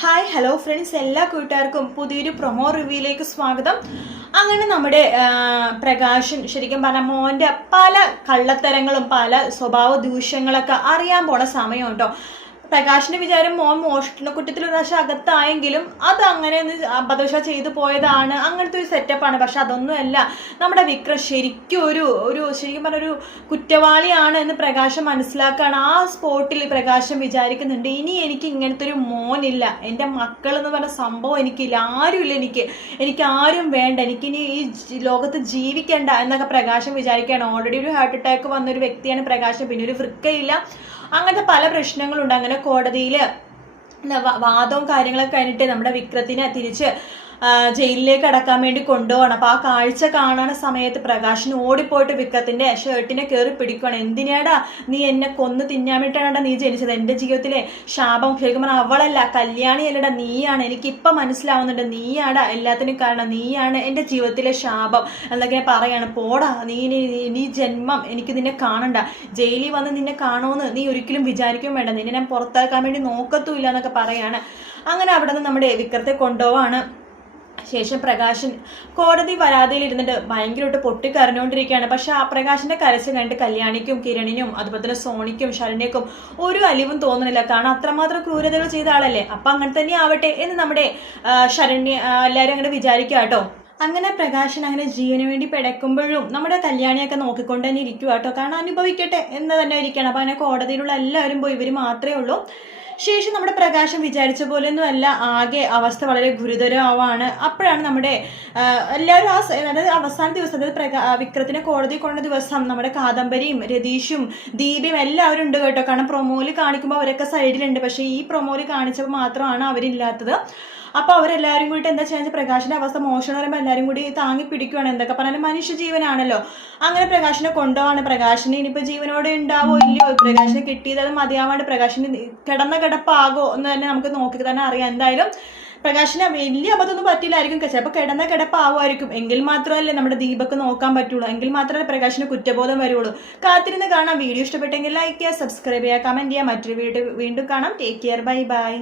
Hi hello friends എല്ലാ കൂട്ടുകാർക്കും പുതിയൊരു പ്രൊമോ റിവ്യൂയിലേക്ക് സ്വാഗതം. അങ്ങനെ നമ്മുടെ പ്രകാശൻ ശരിക്കും പറഞ്ഞാൽ മോന്റെ പല കള്ളത്തരങ്ങളും പല സ്വഭാവ ദൂഷ്യങ്ങളൊക്കെ അറിയാൻ പോണ സമയം കേട്ടോ. പ്രകാശിന്റെ വിചാരം മോൻ മോഷണ കുറ്റത്തിൽ ഒരു പ്രാവശ്യം അകത്തായെങ്കിലും അത് അങ്ങനെ ഒന്ന് അബദ്ധവശ ചെയ്തു പോയതാണ്. അങ്ങനത്തെ ഒരു സെറ്റപ്പാണ് പക്ഷെ അതൊന്നുമല്ല. നമ്മുടെ വിക്രം ശരിക്കും ഒരു ഒരു ശരിക്കും പറഞ്ഞൊരു കുറ്റവാളിയാണ് എന്ന് പ്രകാശം മനസ്സിലാക്കുകയാണ്. ആ സ്പോട്ടിൽ പ്രകാശം വിചാരിക്കുന്നുണ്ട് ഇനി എനിക്ക് ഇങ്ങനത്തെ ഒരു മോനില്ല. എന്റെ മക്കൾ എന്ന് പറഞ്ഞ സംഭവം എനിക്കില്ല. ആരുമില്ല എനിക്ക്. എനിക്ക് ആരും വേണ്ട. എനിക്കിനി ഈ ലോകത്ത് ജീവിക്കേണ്ട. എന്നൊക്കെ പ്രകാശം വിചാരിക്കുകയാണ്. ഓൾറെഡി ഒരു ഹാർട്ട് അറ്റാക്ക് വന്ന ഒരു വ്യക്തിയാണ് പ്രകാശം. പിന്നെ ഒരു വൃക്കയില്ല. അങ്ങനത്തെ പല പ്രശ്നങ്ങളുണ്ട്. അങ്ങനെ കോടതിയിൽ വാദവും കാര്യങ്ങളൊക്കെ കഴിഞ്ഞിട്ട് നമ്മുടെ വിക്രത്തിനെ തിരിച്ച് ജയിലിലേക്ക് അടക്കാൻ വേണ്ടി കൊണ്ടുപോകണം അപ്പൊ ആ കാഴ്ച കാണുന്ന സമയത്ത് പ്രകാശിന് ഓടിപ്പോയിട്ട് വിക്രത്തിന്റെ ഷർട്ടിനെ കയറി പിടിക്കണം എന്തിനാടാ നീ എന്നെ കൊന്നു തിന്നാൻ വേണ്ടിയിട്ടാണ് നീ ജനിച്ചത്? എന്റെ ജീവിതത്തിലെ ശാപം ശരിക്കും അവളല്ല. കല്യാണി അല്ലടാ നീയാണ്. എനിക്ക് ഇപ്പൊ മനസ്സിലാവുന്നുണ്ട് നീയാടാ. എല്ലാത്തിനും കാരണം നീയാണ് എന്റെ ജീവിതത്തിലെ ശാപം എന്നൊക്കെ പറയാണ്. പോടാ നീ നീ ജന്മം എനിക്ക് നിന്നെ കാണണ്ട. ജയിലിൽ വന്ന് നിന്നെ കാണുമെന്ന് നീ ഒരിക്കലും വിചാരിക്കും വേണ്ട. നിന്നെ ഞാൻ പുറത്താക്കാൻ വേണ്ടി നോക്കത്തുമില്ല എന്നൊക്കെ പറയാണ്. അങ്ങനെ അവിടെ നിന്ന് നമ്മുടെ വിക്രത്തെ കൊണ്ടുപോവാണ്. ശേഷം പ്രകാശൻ കോടതി വരാതിയിൽ ഇരുന്നിട്ട് ഭയങ്കരമായിട്ട് പൊട്ടിക്കരഞ്ഞുകൊണ്ടിരിക്കുകയാണ്. പക്ഷെ ആ പ്രകാശിന്റെ കരച്ചിൽ കണ്ടിട്ട് കല്യാണിക്കും കിരണിനും അതുപോലെ തന്നെ സോണിക്കും ശരണ്യക്കും ഒരു അലിവും തോന്നുന്നില്ല. കാരണം അത്രമാത്രം ക്രൂരതകൾ ചെയ്ത ആളല്ലേ? അപ്പൊ അങ്ങനെ തന്നെ ആവട്ടെ എന്ന് നമ്മുടെ ശരണ്യ എല്ലാവരും അങ്ങനെ വിചാരിക്കുക കേട്ടോ. അങ്ങനെ പ്രകാശൻ അങ്ങനെ ജീവന് വേണ്ടി പിടക്കുമ്പോഴും നമ്മുടെ കല്യാണിയൊക്കെ നോക്കിക്കൊണ്ട് തന്നെ ഇരിക്കുക കേട്ടോ. കാരണം അനുഭവിക്കട്ടെ എന്ന് തന്നെ ഇരിക്കണം അപ്പൊ അങ്ങനെ കോടതിയിലുള്ള എല്ലാവരും പോയി. ഇവർ മാത്രമേ ഉള്ളൂ. ശേഷം നമ്മുടെ പ്രകാശം വിചാരിച്ച പോലെയൊന്നും അല്ല ആകെ അവസ്ഥ വളരെ ഗുരുതരമാവാണ് അപ്പോഴാണ് നമ്മുടെ എല്ലാവരും ആ അതായത് അവസാന ദിവസം അതായത് വിക്രത്തിനെ കോടതി കൊണ്ട ദിവസം നമ്മുടെ കാദംബരിയും രതീഷും ദീപയും എല്ലാവരും ഉണ്ട് കേട്ടോ. കാരണം പ്രൊമോയിൽ കാണിക്കുമ്പോൾ അവരൊക്കെ സൈഡിലുണ്ട്. പക്ഷേ ഈ പ്രൊമോയിൽ കാണിച്ചപ്പോൾ മാത്രമാണ് അവരില്ലാത്തത്. അപ്പൊ അവരെല്ലാരും കൂടി എന്താ ചെയ്യാൻ പ്രകാശിന്റെ അവസ്ഥ മോശം എല്ലാരും കൂടി താങ്ങി പിടിക്കുവാണ്. എന്തൊക്കെ പറഞ്ഞാലും മനുഷ്യ ജീവനാണല്ലോ അങ്ങനെ പ്രകാശിനെ കൊണ്ടുപോവാണ്. പ്രകാശിന് ഇനിയിപ്പോ ജീവനോടെ ഉണ്ടാവോ ഇല്ലയോ? പ്രകാശിനെ കിട്ടിയതും മതിയാവാണ്ട് പ്രകാശിന് കിടന്ന കിടപ്പാകോ എന്ന് തന്നെ നമുക്ക് നോക്കി തന്നെ അറിയാം. എന്തായാലും പ്രകാശിന് വലിയ അബദ്ധമൊന്നും പറ്റില്ലായിരിക്കും ചിലപ്പോൾ കിടന്ന കിടപ്പാവുമായിരിക്കും എങ്കിൽ മാത്രമല്ലേ നമ്മുടെ ദീപക്ക് നോക്കാൻ പറ്റുള്ളൂ. എങ്കിൽ മാത്രമേ പ്രകാശിന് കുറ്റബോധം വരുള്ളൂ. കാത്തിരുന്ന് കാണാം. വീഡിയോ ഇഷ്ടപ്പെട്ടെങ്കിൽ ലൈക്ക് ചെയ്യുക സബ്സ്ക്രൈബ് ചെയ്യുക കമന്റ് ചെയ്യുക. മറ്റൊരു വീഡിയോ വീണ്ടും കാണാം. Take care bye bye